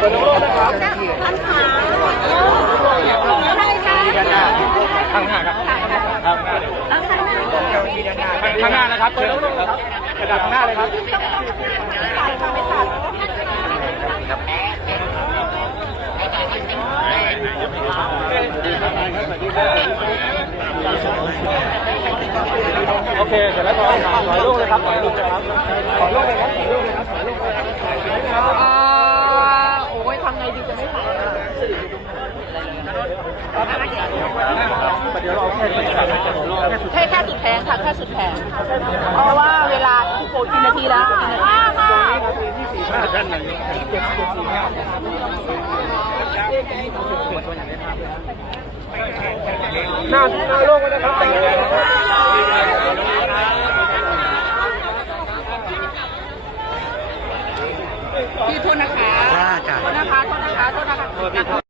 เปิดโล่งนะครับท่านขาอะไรคะข้างหน้าครับข้างหน้านะครับเปิดโล่งนะครับกระดาษข้างหน้าเลยครับโอเคเสร็จแล้วถอยลูกเลยครับถอยลูกเลยครับถอยลูกเลยครับถอยลูกเลยครับถอยลูกเลยครับโอ้ยทำไงดีจะไม่ถ่ายเดี๋ยวเราแค่สุดแพงค่ะแค่สุดแพงเพราะว่าเวลาโคกี่นาทีแล้วด้านหลังหน้าโล่งไว้นะครับพี่โทษนะคะโทษนะคะ